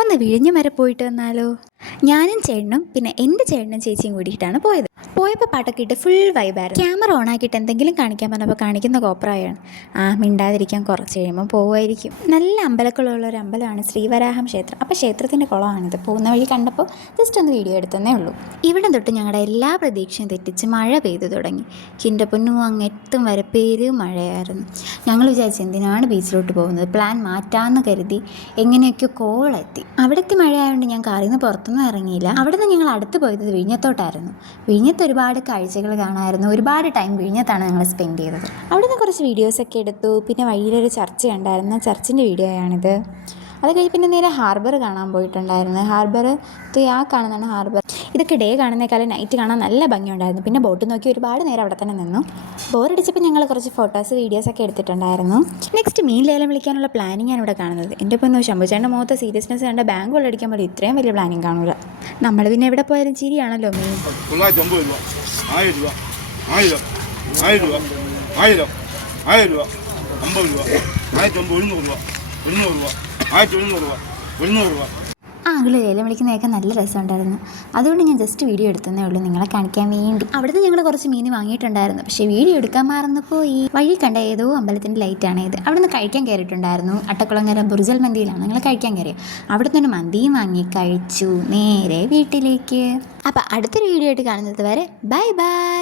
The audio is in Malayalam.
ഒന്ന് വിഴിഞ്ഞം വരെ പോയിട്ട് വന്നാലോ? ഞാനും ചേട്ടനും പിന്നെ എൻ്റെ ചേട്ടനും ചേച്ചിയും കൂടിയിട്ടാണ് പോയത്. പോയപ്പോൾ പാട്ടൊക്കെ ഇട്ട് ഫുൾ വൈബായിരുന്നു. ക്യാമറ ഓൺ ആക്കിയിട്ട് എന്തെങ്കിലും കാണിക്കാൻ പറഞ്ഞപ്പോൾ കാണിക്കുന്ന കോപ്രായാണ്. മിണ്ടാതിരിക്കാൻ കുറച്ച് കഴിയുമ്പോൾ പോകുമായിരിക്കും. നല്ല അമ്പലക്കുളമുള്ള ഒരു അമ്പലമാണ് ശ്രീവരാഹം ക്ഷേത്രം. അപ്പോൾ ക്ഷേത്രത്തിൻ്റെ കുളമാണിത്. പോകുന്ന വഴി കണ്ടപ്പോൾ ജസ്റ്റ് ഒന്ന് വീഡിയോ എടുത്തതേ ഉള്ളൂ. ഇവിടെ തൊട്ട് ഞങ്ങളുടെ എല്ലാ പ്രതീക്ഷയും തെറ്റിച്ച് മഴ പെയ്തു തുടങ്ങി. എൻ്റെ പൊന്നു അങ്ങെത്തും വരെ മഴയായിരുന്നു. ഞങ്ങൾ വിചാരിച്ചു എന്തിനാണ് ബീച്ചിലോട്ട് പോകുന്നത്, പ്ലാൻ മാറ്റാമെന്ന് കരുതി എങ്ങനെയൊക്കെയോ കോളെത്തി. അവിടുത്തെ മഴയായതുകൊണ്ട് ഞാൻ കാറിൽ നിന്ന് പുറത്തൊന്നും ഇറങ്ങിയില്ല. അവിടെ നിന്ന് ഞങ്ങൾ അടുത്ത് പോയത് വിഴിഞ്ഞത്തോട്ടായിരുന്നു. വിഴിഞ്ഞത്ത് ഒരുപാട് കാഴ്ചകൾ കാണാമായിരുന്നു. ഒരുപാട് ടൈം വിഴിഞ്ഞത്താണ് ഞങ്ങൾ സ്പെൻഡ് ചെയ്തത്. അവിടെ നിന്ന് കുറച്ച് വീഡിയോസൊക്കെ എടുത്തു. പിന്നെ വഴിയിലൊരു ചർച്ച ഉണ്ടായിരുന്നു. ചർച്ചിൻ്റെ വീഡിയോയാണിത്. അത് കഴിഞ്ഞ് പിന്നെ നേരെ ഹാർബർ കാണാൻ പോയിട്ടുണ്ടായിരുന്നു. ഹാർബർ ആ കാണുന്നതാണ് ഹാർബർ. ഇതൊക്കെ ഡേ കാണുന്നേക്കാളും നൈറ്റ് കാണാൻ നല്ല ഭംഗിയുണ്ടായിരുന്നു. പിന്നെ ബോട്ട് നോക്കി ഒരുപാട് നേരം അവിടെ തന്നെ നിന്നു. ബോറടിച്ചപ്പോൾ ഞങ്ങൾ കുറച്ച് ഫോട്ടോസ് വീഡിയോസൊക്കെ എടുത്തിട്ടുണ്ടായിരുന്നു. നെക്സ്റ്റ് മീൻ ലേലം വിളിക്കാനുള്ള പ്ലാനിങ് ആണ് ഇവിടെ കാണുന്നത്. എൻ്റെ പൊന്നോ ശംഭുചേട്ടൻ്റെ മുഖത്തെ സീരിയസ്നെസ് കണ്ട ബാങ്ക് കൊള്ളടിക്കാൻ പോലും ഇത്രയും വലിയ പ്ലാനിങ് കാണൂല. നമ്മൾ പിന്നെ എവിടെ പോയാലും ചിരിയാണല്ലോ മെയിൻ. 990 രൂപ, 1000 രൂപ, 1000, 1000 രൂപ, 1000, 1000 രൂപ, 50 രൂപ, 1900 രൂപ, 200 രൂപ, 1100 രൂപ, 100 രൂപ. ആങ്കിൾ ലേലം വിളിക്കുന്നതൊക്കെ നല്ല രസമുണ്ടായിരുന്നു. അതുകൊണ്ട് ഞാൻ ജസ്റ്റ് വീഡിയോ എടുത്തതേ ഉള്ളൂ നിങ്ങളെ കാണിക്കാൻ വേണ്ടി. അവിടുന്ന് ഞങ്ങൾ കുറച്ച് മീൻ വാങ്ങിയിട്ടുണ്ടായിരുന്നു. പക്ഷേ വീഡിയോ എടുക്കാൻ മറന്നു പോയി. വഴി കണ്ട ഏതോ അമ്പലത്തിൻ്റെ ലൈറ്റാണ് ഇത്. അവിടുന്ന് കഴിക്കാൻ കയറിയിട്ടുണ്ടായിരുന്നു. അട്ടക്കുളങ്ങര ബുർജൽ മന്തിയിലാണ് ഞങ്ങൾ കഴിക്കാൻ കയറിയത്. അവിടുന്ന് ഒരു മന്തിയും വാങ്ങി കഴിച്ചു നേരെ വീട്ടിലേക്ക്. അപ്പോൾ അടുത്തൊരു വീഡിയോ ആയിട്ട് കാണുന്നത് വരെ ബൈ ബൈ.